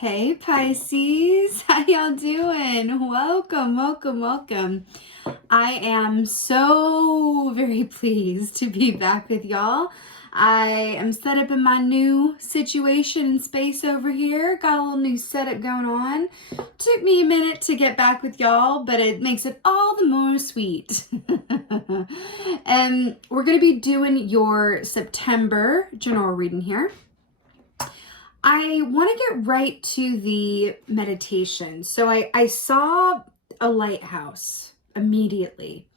Hey Pisces, how y'all doing? Welcome. I am so very pleased to be back with y'all. I am set up in my new situation and space over here. Got a little new setup going on. Took me a minute to get back with y'all, but it makes it all the more sweet. And we're going to be doing your September general reading here. I want to get right to the meditation. So I saw a lighthouse immediately.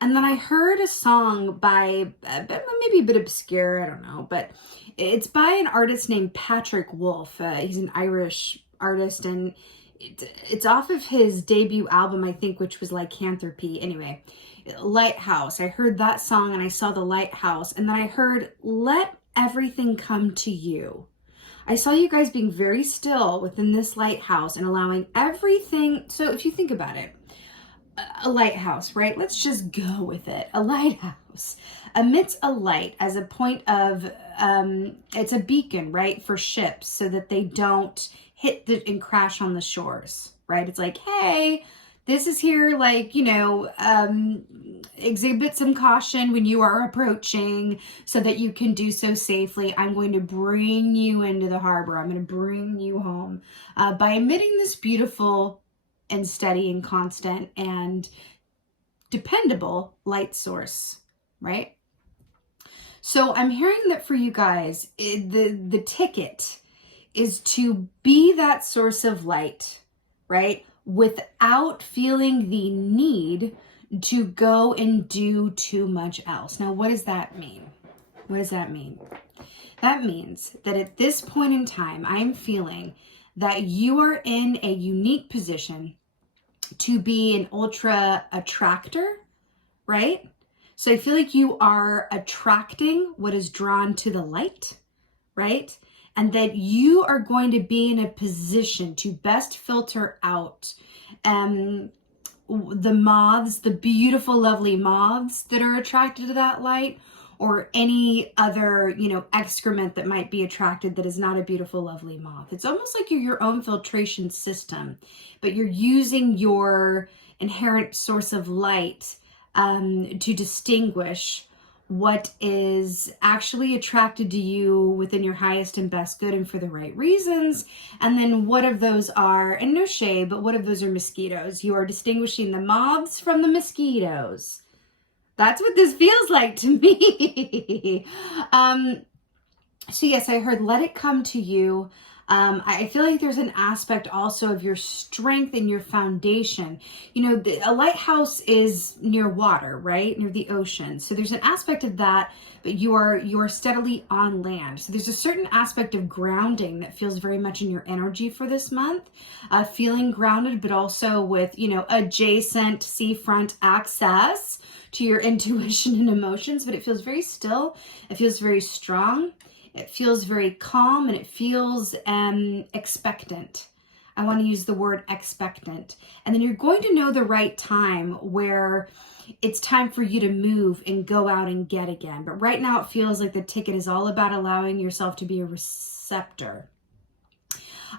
And then I heard a song by, maybe a bit obscure, I don't know, but it's by an artist named Patrick Wolf. He's an Irish artist, and it's off of his debut album, I think, which was Lycanthropy. Anyway, Lighthouse. I heard that song and I saw the lighthouse, and then I heard, "Let everything come to you." I saw you guys being very still within this lighthouse and allowing everything. So if you think about it, a lighthouse, right? Let's just go with it. A lighthouse emits a light as a point of, it's a beacon, right? For ships so that they don't hit and crash on the shores, right? It's like, hey, this is here, exhibit some caution when you are approaching so that you can do so safely. I'm going to bring you into the harbor. I'm going to bring you home by emitting this beautiful and steady and constant and dependable light source, right? So I'm hearing that for you guys, the ticket is to be that source of light, right? Without feeling the need to go and do too much else. Now, what does that mean? What does that mean? That means that at this point in time, I'm feeling that you are in a unique position to be an ultra attractor, right? So I feel like you are attracting what is drawn to the light, right? And that you are going to be in a position to best filter out the moths, the beautiful, lovely moths that are attracted to that light, or any other, excrement that might be attracted that is not a beautiful, lovely moth. It's almost like you're your own filtration system, but you're using your inherent source of light to distinguish what is actually attracted to you within your highest and best good and for the right reasons. And then what of those are, and no shade, but what of those are mosquitoes? You are distinguishing the moths from the mosquitoes. That's what this feels like to me. So yes, I heard let it come to you. I feel like there's an aspect also of your strength and your foundation. A lighthouse is near water, right? Near the ocean. So there's an aspect of that, but you are steadily on land. So there's a certain aspect of grounding that feels very much in your energy for this month. Feeling grounded, but also with, adjacent seafront access to your intuition and emotions, but it feels very still. It feels very strong. It feels very calm, and it feels expectant. I want to use the word expectant. And then you're going to know the right time where it's time for you to move and go out and get again. But right now it feels like the ticket is all about allowing yourself to be a receptor.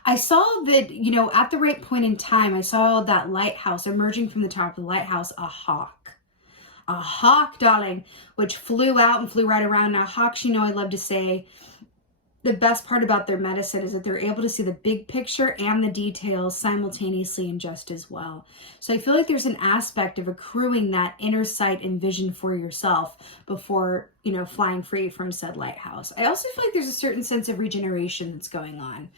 I saw that, at the right point in time, I saw that lighthouse emerging from the top of the lighthouse, a hawk. A hawk, darling, which flew out and flew right around. Now, hawks, I love to say, the best part about their medicine is that they're able to see the big picture and the details simultaneously and just as well. So I feel like there's an aspect of accruing that inner sight and vision for yourself before, flying free from said lighthouse. I also feel like there's a certain sense of regeneration that's going on.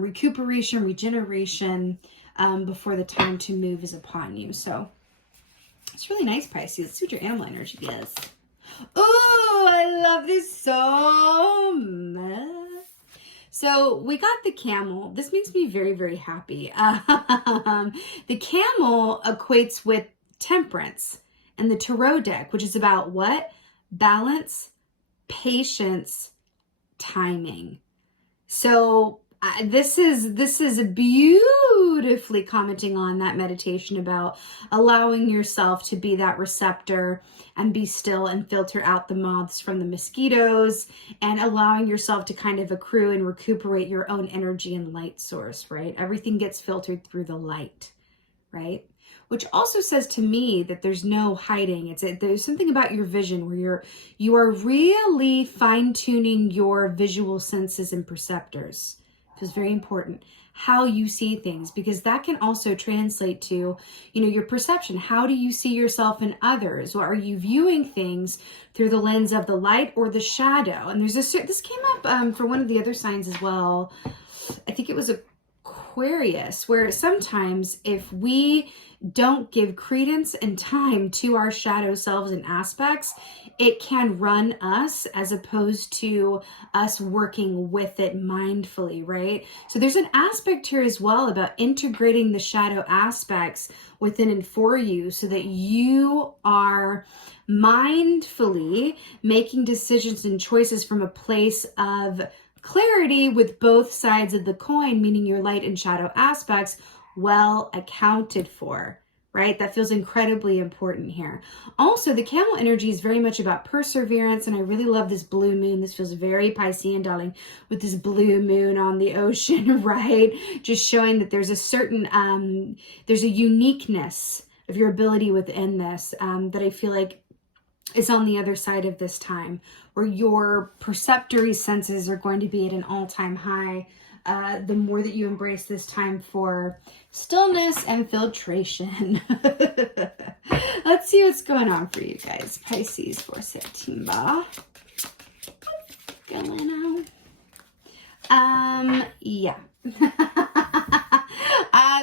Recuperation, regeneration, before the time to move is upon you. So it's really nice, Pisces. Let's see what your animal energy is. Oh, I love this so much. So we got the camel. This makes me very, very happy. The camel equates with temperance, and the tarot deck, which is about what? Balance, patience, timing. So this is a beautiful beautifully commenting on that meditation about allowing yourself to be that receptor and be still and filter out the moths from the mosquitoes, and allowing yourself to kind of accrue and recuperate your own energy and light source, right? Everything gets filtered through the light, right? Which also says to me that there's no hiding. There's something about your vision where you are really fine-tuning your visual senses and perceptors. It's very important how you see things, because that can also translate to, your perception. How do you see yourself in others? Or are you viewing things through the lens of the light or the shadow? And this came up for one of the other signs as well. I think it was Aquarius, where sometimes if we don't give credence and time to our shadow selves and aspects, it can run us as opposed to us working with it mindfully, right? So there's an aspect here as well about integrating the shadow aspects within and for you so that you are mindfully making decisions and choices from a place of clarity with both sides of the coin, meaning your light and shadow aspects well accounted for, right? That feels incredibly important here. Also, the camel energy is very much about perseverance, and I really love this blue moon. This feels very Piscean, darling, with this blue moon on the ocean, right? Just showing that there's a certain, there's a uniqueness of your ability within this that I feel like is on the other side of this time, where your perceptory senses are going to be at an all-time high the more that you embrace this time for stillness and filtration. Let's see what's going on for you guys. Pisces for September. Going on. Yeah.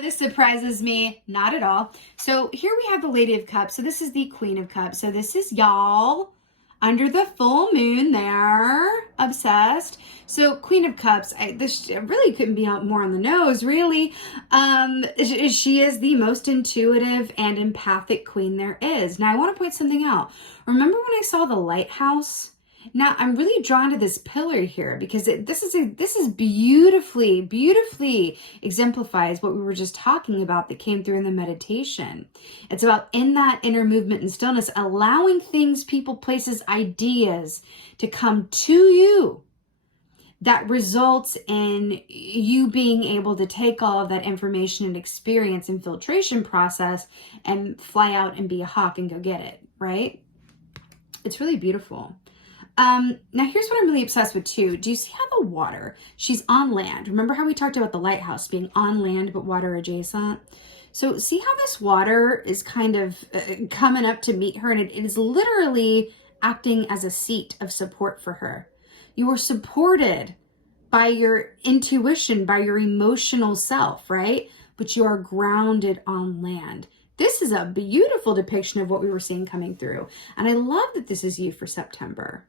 This surprises me not at all. So here we have the Lady of Cups. So this is the Queen of Cups. So this is y'all under the full moon there, obsessed. So Queen of Cups, this really couldn't be more on the nose, really. She is the most intuitive and empathic queen there is. Now I want to point something out. Remember when I saw the Lighthouse? Now I'm really drawn to this pillar here because this is beautifully exemplifies what we were just talking about that came through in the meditation. It's about in that inner movement and stillness, allowing things, people, places, ideas to come to you that results in you being able to take all of that information and experience and filtration process and fly out and be a hawk and go get it, right? It's really beautiful. Now here's what I'm really obsessed with too. Do you see how the water, she's on land. Remember how we talked about the lighthouse being on land, but water adjacent? So see how this water is kind of coming up to meet her, and it is literally acting as a seat of support for her. You are supported by your intuition, by your emotional self, right? But you are grounded on land. This is a beautiful depiction of what we were seeing coming through. And I love that this is you for September.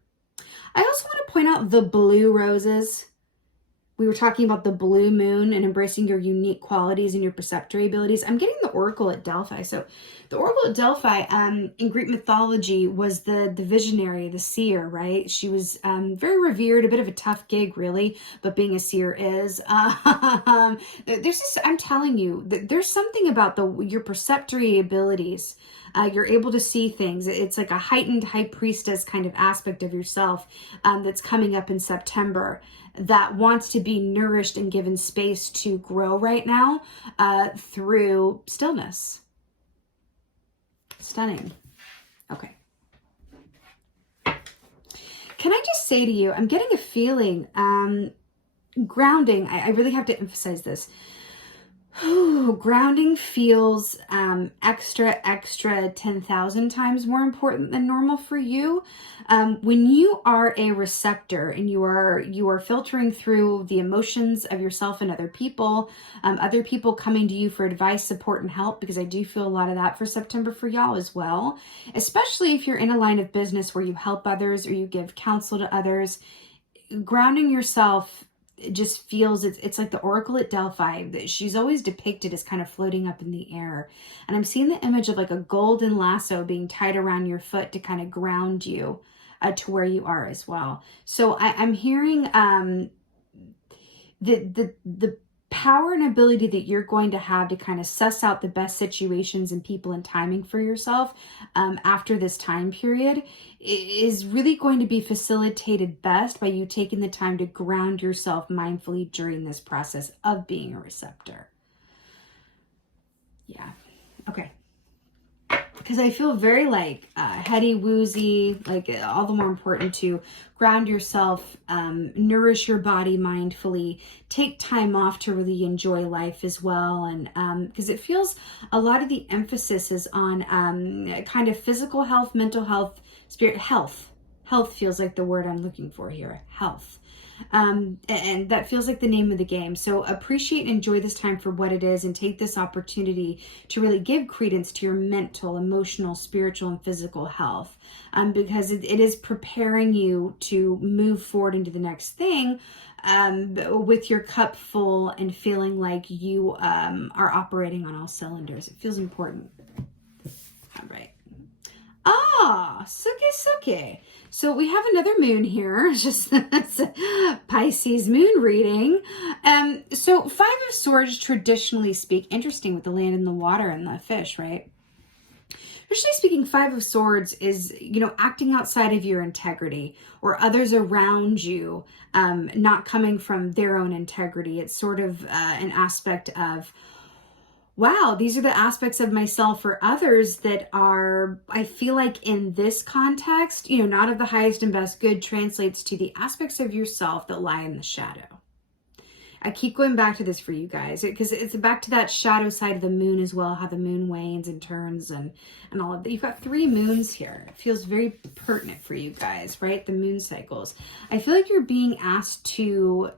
I also want to point out the blue roses. We were talking about the blue moon and embracing your unique qualities and your perceptory abilities. I'm getting the Oracle at Delphi. So the Oracle at Delphi in Greek mythology was the visionary, the seer, right? She was very revered, a bit of a tough gig, really, but being a seer is. There's just, I'm telling you, there's something about your perceptory abilities. You're able to see things. It's like a heightened high priestess kind of aspect of yourself that's coming up in September that wants to be nourished and given space to grow right now through stillness. Stunning. Okay. Can I just say to you, I'm getting a feeling, grounding, I really have to emphasize this. Grounding feels extra 10,000 times more important than normal for you. When you are a receptor and you are filtering through the emotions of yourself and other people coming to you for advice, support, and help, because I do feel a lot of that for September for y'all as well, especially if you're in a line of business where you help others or you give counsel to others. Grounding yourself, it just feels, it's like the Oracle at Delphi. She's always depicted as kind of floating up in the air. And I'm seeing the image of like a golden lasso being tied around your foot to kind of ground you to where you are as well. So I'm hearing the power and ability that you're going to have to kind of suss out the best situations and people and timing for yourself after this time period is really going to be facilitated best by you taking the time to ground yourself mindfully during this process of being a receptor. Yeah. Okay. Because I feel very like heady, woozy, like all the more important to ground yourself, nourish your body mindfully, take time off to really enjoy life as well. And because it feels a lot of the emphasis is on kind of physical health, mental health, spirit health. Health feels like the word I'm looking for here, health. And that feels like the name of the game. So appreciate and enjoy this time for what it is, and take this opportunity to really give credence to your mental, emotional, spiritual, and physical health, because it is preparing you to move forward into the next thing with your cup full and feeling like you are operating on all cylinders. It feels important. All right. Suki. So we have another moon here, just Pisces moon reading. So Five of Swords, traditionally speak, interesting with the land and the water and the fish, right? Traditionally speaking, Five of Swords is, acting outside of your integrity or others around you, not coming from their own integrity. It's sort of an aspect of, wow, these are the aspects of myself or others that are, I feel like in this context, not of the highest and best good, translates to the aspects of yourself that lie in the shadow. I keep going back to this for you guys because it's back to that shadow side of the moon as well, how the moon wanes and turns and all of that. You've got 3 moons here. It feels very pertinent for you guys, right? The moon cycles. I feel like you're being asked to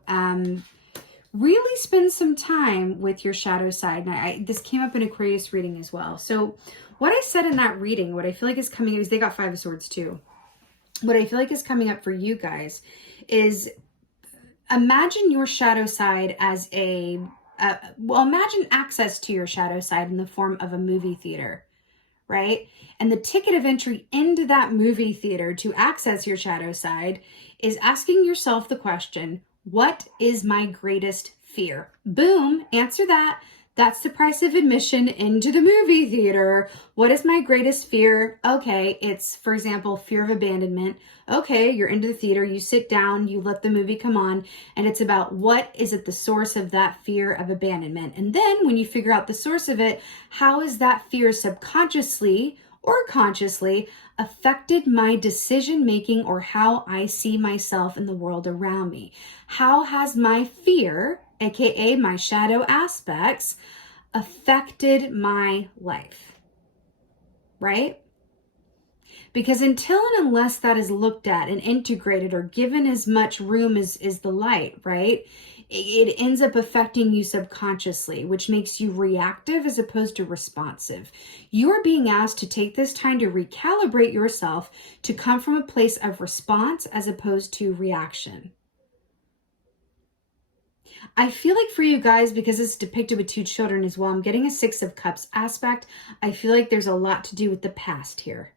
really spend some time with your shadow side. And this came up in Aquarius reading as well. So what I said in that reading, what I feel like is coming up, is they got 5 of Swords too. What I feel like is coming up for you guys is imagine your shadow side as imagine access to your shadow side in the form of a movie theater, right? And the ticket of entry into that movie theater to access your shadow side is asking yourself the question, what is my greatest fear? Boom, answer that. That's the price of admission into the movie theater. What is my greatest fear? Okay, it's, for example, fear of abandonment. Okay, you're into the theater, you sit down, you let the movie come on, and it's about what is at the source of that fear of abandonment. And then when you figure out the source of it, how is that fear subconsciously or consciously affected my decision making or how I see myself in the world around me? How has my fear, aka my shadow aspects, affected my life? Right? Because until and unless that is looked at and integrated or given as much room as the light, right? It ends up affecting you subconsciously, which makes you reactive as opposed to responsive. You are being asked to take this time to recalibrate yourself to come from a place of response as opposed to reaction. I feel like for you guys, because it's depicted with 2 children as well, I'm getting a 6 of Cups aspect. I feel like there's a lot to do with the past here.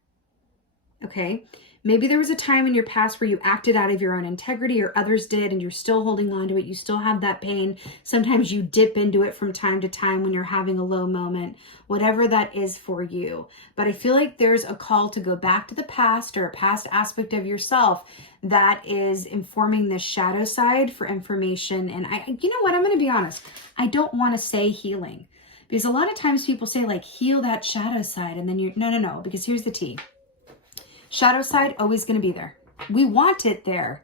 Okay? Maybe there was a time in your past where you acted out of your own integrity or others did and you're still holding on to it. You still have that pain. Sometimes you dip into it from time to time when you're having a low moment, whatever that is for you. But I feel like there's a call to go back to the past or a past aspect of yourself that is informing this shadow side for information. And you know what? I'm going to be honest. I don't want to say healing because a lot of times people say like heal that shadow side and then no, because here's the tea. Shadow side, always going to be there. We want it there.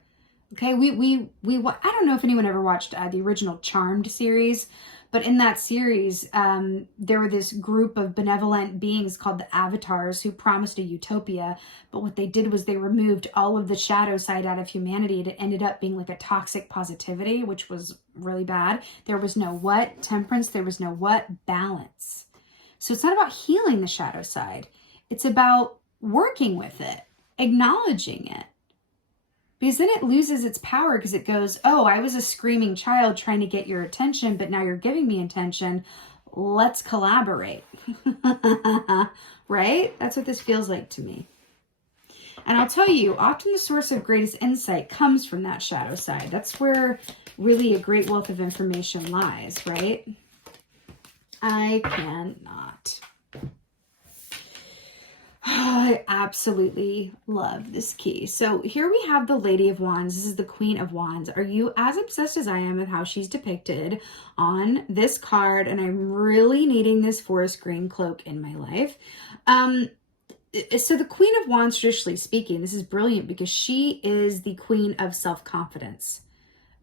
Okay, we I don't know if anyone ever watched the original Charmed series, but in that series, there were this group of benevolent beings called the Avatars who promised a utopia, but what they did was they removed all of the shadow side out of humanity. It ended up being like a toxic positivity, which was really bad. There was no what? Temperance. There was no what? Balance. So it's not about healing the shadow side. It's about working with it, acknowledging it. Because then it loses its power because it goes, oh, I was a screaming child trying to get your attention, but now you're giving me attention. Let's collaborate. Right? That's what this feels like to me. And I'll tell you, often the source of greatest insight comes from that shadow side. That's where really a great wealth of information lies, right? I cannot. I absolutely love this key. So here we have the Lady of Wands. This is the Queen of Wands. Are you as obsessed as I am with how she's depicted on this card? And I'm really needing this forest green cloak in my life. So the Queen of Wands, traditionally speaking, this is brilliant because she is the queen of self-confidence,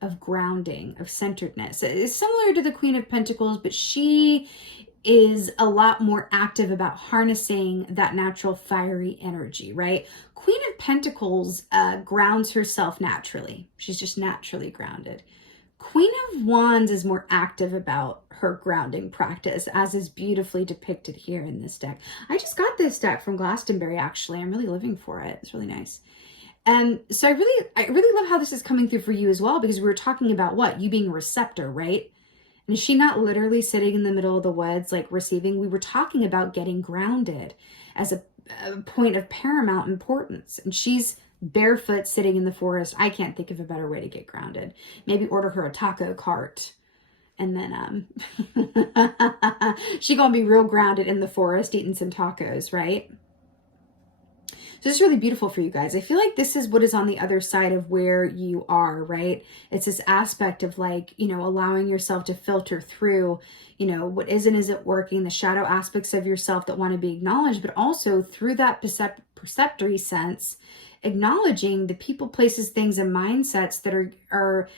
of grounding, of centeredness. It's similar to the Queen of Pentacles, but she is a lot more active about harnessing that natural fiery energy, right? Queen of Pentacles grounds herself naturally. She's just naturally grounded. Queen of Wands is more active about her grounding practice, as is beautifully depicted here in this deck. I just got this deck from Glastonbury, actually. I'm really living for it. It's really nice. And so I really love how this is coming through for you as well, because we were talking about what? You being a receptor, right? And is she not literally sitting in the middle of the woods, like receiving? We were talking about getting grounded as a point of paramount importance. And she's barefoot sitting in the forest. I can't think of a better way to get grounded. Maybe order her a taco cart. And then she gonna be real grounded in the forest eating some tacos, right? So this is really beautiful for you guys. I feel like this is what is on the other side of where you are, right? It's this aspect of like, you know, allowing yourself to filter through, you know, what isn't working, the shadow aspects of yourself that want to be acknowledged, but also through that perceptory sense, acknowledging the people, places, things, and mindsets that are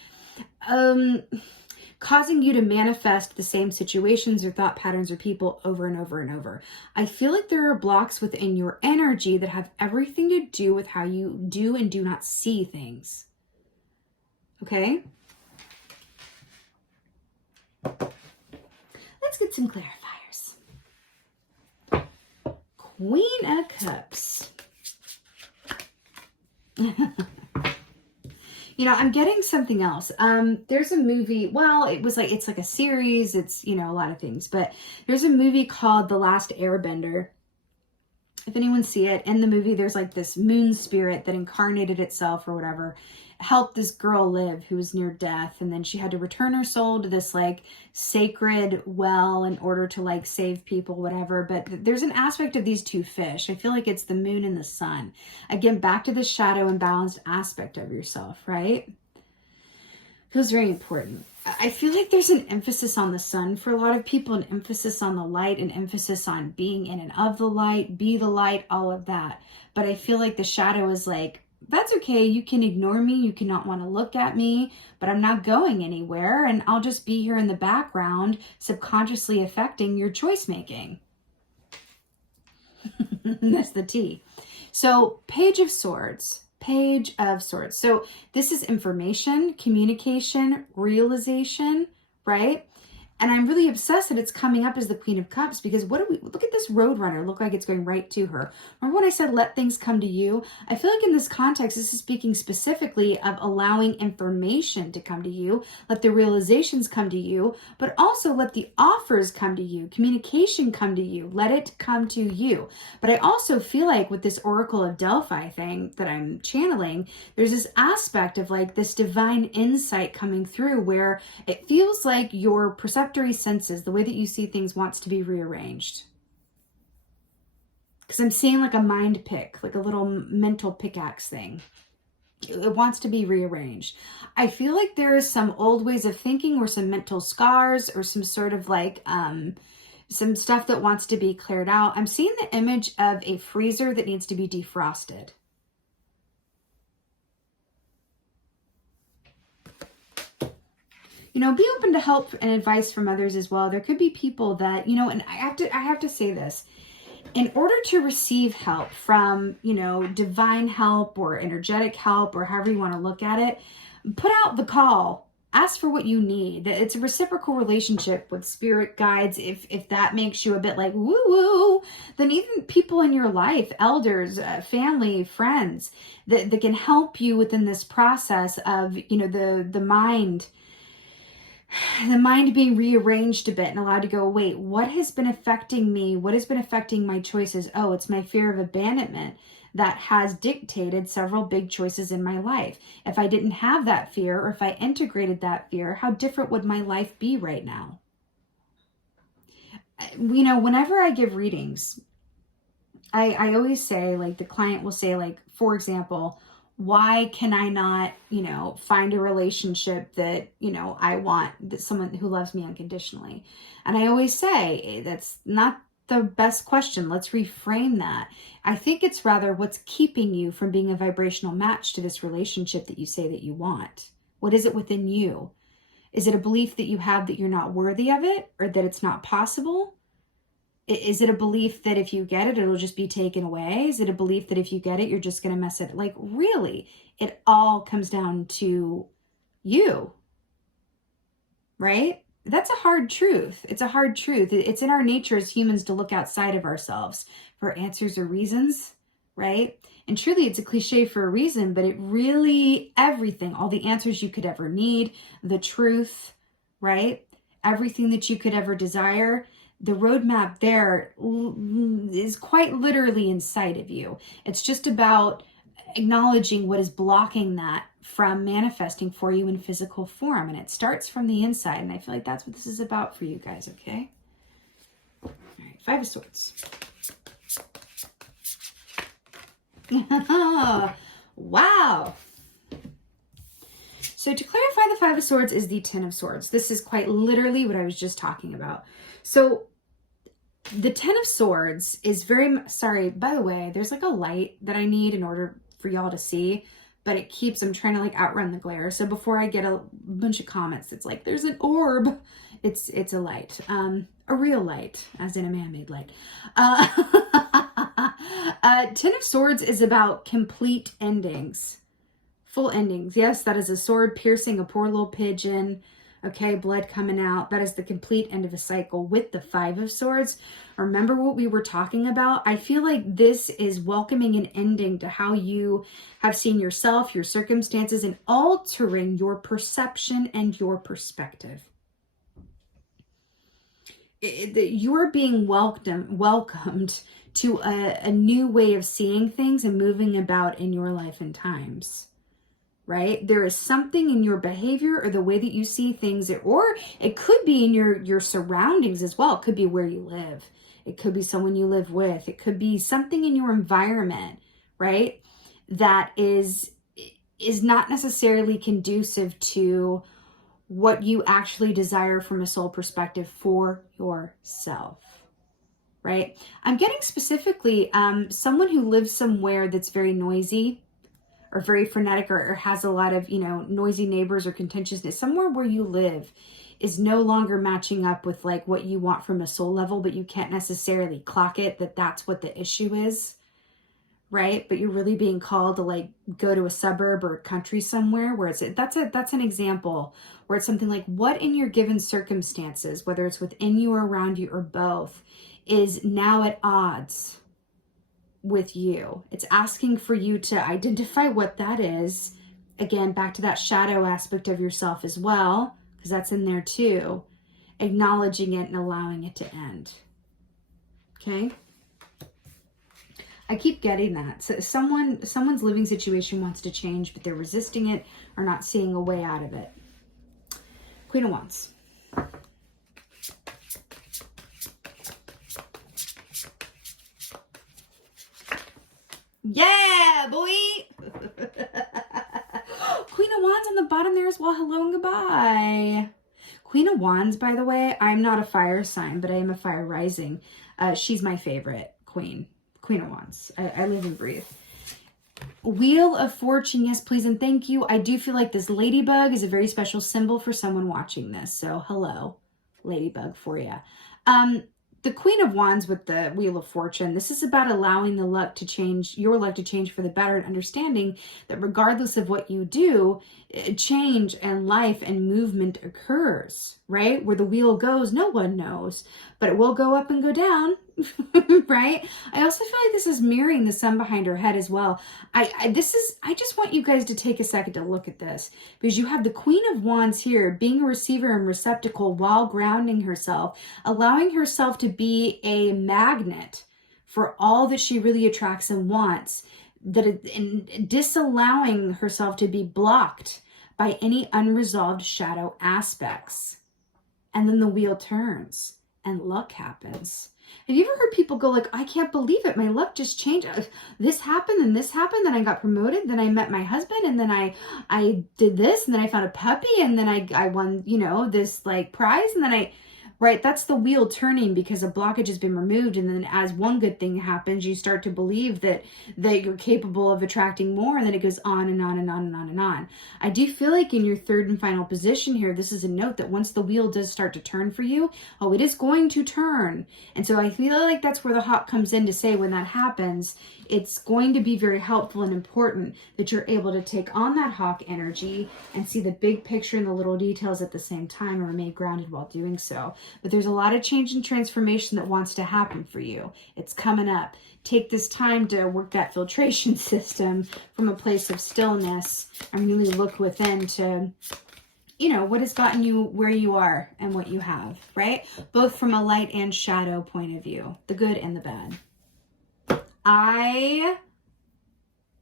causing you to manifest the same situations or thought patterns or people over and over and over. I feel like there are blocks within your energy that have everything to do with how you do and do not see things. Okay? Let's get some clarifiers. Queen of Cups. You know, I'm getting something else. There's a movie, well, it's like a series. It's, you know, a lot of things, but there's a movie called The Last Airbender. If anyone see it, in the movie, there's like this moon spirit that incarnated itself or whatever, helped this girl live who was near death. And then she had to return her soul to this like sacred well in order to like save people, whatever. But there's an aspect of these two fish. I feel like it's the moon and the sun. Again, back to the shadow and balanced aspect of yourself, right? Feels very important. I feel like there's an emphasis on the sun for a lot of people, an emphasis on the light, an emphasis on being in and of the light, be the light, all of that. But I feel like the shadow is like, that's okay. You can ignore me. You cannot want to look at me, but I'm not going anywhere. And I'll just be here in the background, subconsciously affecting your choice making. That's the T. So Page of Swords. Page of Swords. So this is information, communication, realization, right? And I'm really obsessed that it's coming up as the Queen of Cups, because look at this Roadrunner, look like it's going right to her. Remember when I said, let things come to you? I feel like in this context, this is speaking specifically of allowing information to come to you, let the realizations come to you, but also let the offers come to you, communication come to you, let it come to you. But I also feel like with this Oracle of Delphi thing that I'm channeling, there's this aspect of like this divine insight coming through where it feels like your perception senses, the way that you see things, wants to be rearranged. Because I'm seeing like a mind pick, like a little mental pickaxe thing. It wants to be rearranged. I feel like there is some old ways of thinking or some mental scars or some sort of like some stuff that wants to be cleared out. I'm seeing the image of a freezer that needs to be defrosted. You know, be open to help and advice from others as well. There could be people that, you know, and I have to say this. In order to receive help from, you know, divine help or energetic help or however you want to look at it, put out the call. Ask for what you need. It's a reciprocal relationship with spirit guides. If that makes you a bit like woo-woo, then even people in your life, elders, family, friends, that can help you within this process of, you know, the mind being rearranged a bit and allowed to go, wait, what has been affecting me? What has been affecting my choices? Oh, it's my fear of abandonment. that has dictated several big choices in my life. If I didn't have that fear, or if I integrated that fear, how different would my life be right now? You know, whenever I give readings, I always say, like, the client will say, like, for example, why can I not, you know, find a relationship that, you know, I want, that someone who loves me unconditionally? And I always say, that's not the best question. Let's reframe that. I think it's rather, what's keeping you from being a vibrational match to this relationship that you say that you want? What is it within you? Is it a belief that you have that you're not worthy of it, or that it's not possible? Is it a belief that if you get it, it'll just be taken away? Is it a belief that if you get it, you're just going to mess it? Like, really, it all comes down to you, right? That's a hard truth. It's a hard truth. It's in our nature as humans to look outside of ourselves for answers or reasons, right? And truly, it's a cliche for a reason, but it really, everything, all the answers you could ever need, the truth, right? Everything that you could ever desire, the roadmap there is quite literally inside of you. It's just about acknowledging what is blocking that from manifesting for you in physical form. And it starts from the inside. And I feel like that's what this is about for you guys, okay? All right, Five of Swords. Wow. So to clarify, the Five of Swords is the Ten of Swords. This is quite literally what I was just talking about. So the Ten of Swords is very, sorry, by the way, there's like a light that I need in order for y'all to see, but it keeps, I'm trying to like outrun the glare. So before I get a bunch of comments, it's like, there's an orb. It's a light, a real light, as in a man-made light. Ten of Swords is about complete endings, full endings. Yes, that is a sword piercing a poor little pigeon. Okay, blood coming out. That is the complete end of a cycle. With the Five of Swords, remember what we were talking about? I feel like this is welcoming an ending to how you have seen yourself, your circumstances, and altering your perception and your perspective. You're being welcomed to a new way of seeing things and moving about in your life and times. Right? There is something in your behavior or the way that you see things, or it could be in your surroundings as well. It could be where you live. It could be someone you live with. It could be something in your environment, right? That is not necessarily conducive to what you actually desire from a soul perspective for yourself, right? I'm getting specifically someone who lives somewhere that's very noisy, or very frenetic, or has a lot of, you know, noisy neighbors or contentiousness. Somewhere where you live is no longer matching up with like what you want from a soul level, but you can't necessarily clock it that that's what the issue is, right? But you're really being called to like go to a suburb or a country somewhere where that's an example where it's something like, what in your given circumstances, whether it's within you or around you or both, is now at odds with you. It's asking for you to identify what that is. Again, back to that shadow aspect of yourself as well, because that's in there too. Acknowledging it and allowing it to end. Okay? I keep getting that. So someone's living situation wants to change, but they're resisting it or not seeing a way out of it. Queen of Wands. Yeah, boy. Queen of Wands on the bottom there as well. Hello and goodbye. Queen of Wands, by the way, I'm not a fire sign, but I am a fire rising. She's my favorite queen. Queen of Wands. I live and breathe. Wheel of Fortune. Yes, please and thank you. I do feel like this ladybug is a very special symbol for someone watching this. So hello, ladybug for you. The Queen of Wands with the Wheel of Fortune, this is about allowing the luck to change, your luck to change for the better, and understanding that regardless of what you do, change and life and movement occurs, right? Where the wheel goes, no one knows, but it will go up and go down, right? I also feel like this is mirroring the sun behind her head as well. I just want you guys to take a second to look at this, because you have the Queen of Wands here being a receiver and receptacle while grounding herself, allowing herself to be a magnet for all that she really attracts and wants, in disallowing herself to be blocked by any unresolved shadow aspects. And then the wheel turns and luck happens. Have you ever heard people go like, I can't believe it, my luck just changed. This happened, and this happened, then I got promoted, then I met my husband, and then I did this, and then I found a puppy, and then I won, you know, this like prize, and then right, that's the wheel turning because a blockage has been removed. And then as one good thing happens, you start to believe that you're capable of attracting more. And then it goes on and on and on and on and on. I do feel like in your third and final position here, this is a note that once the wheel does start to turn for you, oh, it is going to turn. And so I feel like that's where the hawk comes in to say when that happens, it's going to be very helpful and important that you're able to take on that hawk energy and see the big picture and the little details at the same time and remain grounded while doing so. But there's a lot of change and transformation that wants to happen for you. It's coming up. Take this time to work that filtration system from a place of stillness and really look within to, you know, what has gotten you where you are and what you have, right? Both from a light and shadow point of view, the good and the bad. I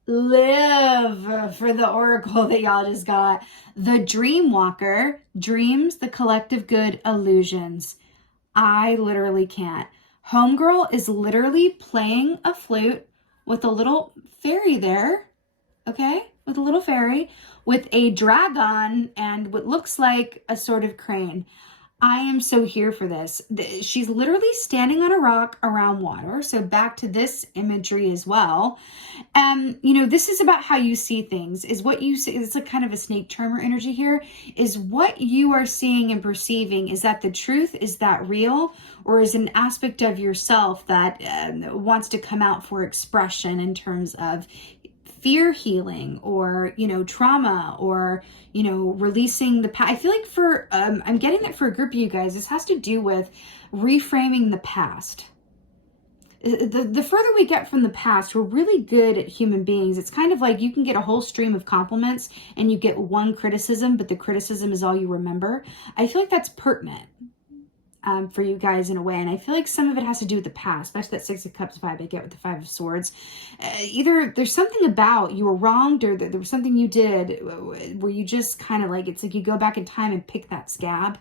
live for the oracle that y'all just got. The Dream Walker, dreams, the collective good, illusions. I literally can't. Homegirl is literally playing a flute with a little fairy there, okay? With a little fairy, with a dragon and what looks like a sort of crane. I am so here for this. She's literally standing on a rock around water. So back to this imagery as well. You know, this is about how you see things, is what you see. It's like kind of a snake charmer energy here, is what you are seeing and perceiving. Is that the truth? Is that real? Or is an aspect of yourself that wants to come out for expression in terms of fear healing or, you know, trauma or, you know, releasing the past. I feel like for, I'm getting that for a group of you guys, this has to do with reframing the past. The further we get from the past, we're really good at human beings. It's kind of like you can get a whole stream of compliments and you get one criticism, but the criticism is all you remember. I feel like that's pertinent. For you guys in a way. And I feel like some of it has to do with the past. That's that Six of Cups vibe I get with the Five of Swords. Either there's something about you were wronged or there was something you did where you just kind of like, it's like you go back in time and pick that scab.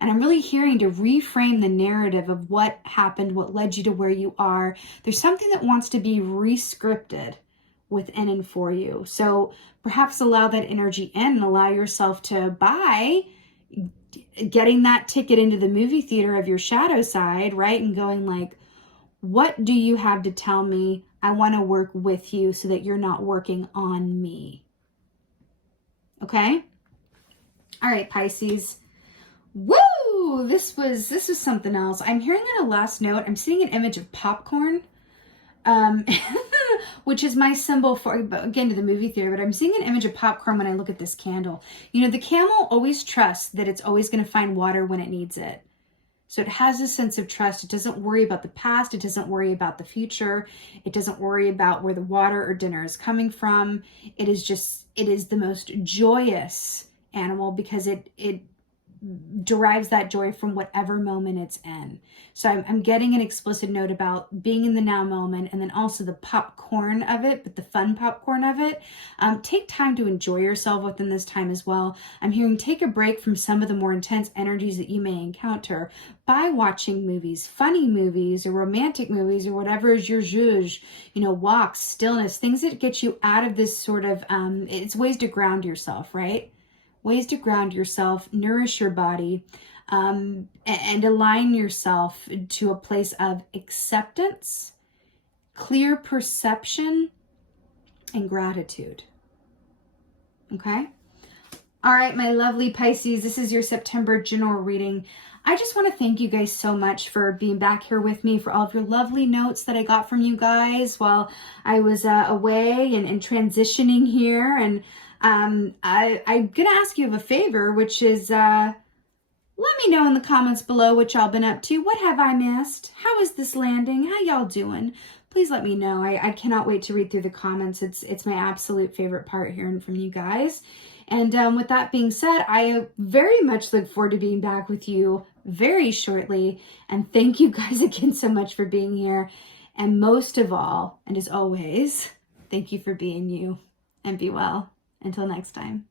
And I'm really hearing to reframe the narrative of what happened, what led you to where you are. There's something that wants to be rescripted within and for you. So perhaps allow that energy in and allow yourself to buy getting that ticket into the movie theater of your shadow side, right? And going like, what do you have to tell me? I want to work with you so that you're not working on me. Okay? All right, Pisces. Woo! This was something else. I'm hearing on a last note, I'm seeing an image of popcorn. Which is my symbol for, again, to the movie theater, but I'm seeing an image of popcorn when I look at this candle. You know, the camel always trusts that it's always going to find water when it needs it. So it has a sense of trust. It doesn't worry about the past. It doesn't worry about the future. It doesn't worry about where the water or dinner is coming from. It is the most joyous animal because it derives that joy from whatever moment it's in. So I'm getting an explicit note about being in the now moment, and then also the popcorn of it, but the fun popcorn of it. Take time to enjoy yourself within this time as well. I'm hearing take a break from some of the more intense energies that you may encounter by watching movies, funny movies or romantic movies or whatever is your zhuzh, you know, walks, stillness, things that get you out of this sort of, it's ways to ground yourself, right? Ways to ground yourself, nourish your body, and align yourself to a place of acceptance, clear perception, and gratitude. Okay? All right, my lovely Pisces, this is your September general reading. I just want to thank you guys so much for being back here with me, for all of your lovely notes that I got from you guys while I was away and transitioning here. And I'm going to ask you of a favor, which is let me know in the comments below what y'all been up to. What have I missed? How is this landing? How y'all doing? Please let me know. I cannot wait to read through the comments. It's my absolute favorite part hearing from you guys. And with that being said, I very much look forward to being back with you very shortly. And thank you guys again so much for being here. And most of all, and as always, thank you for being you, and be well. Until next time.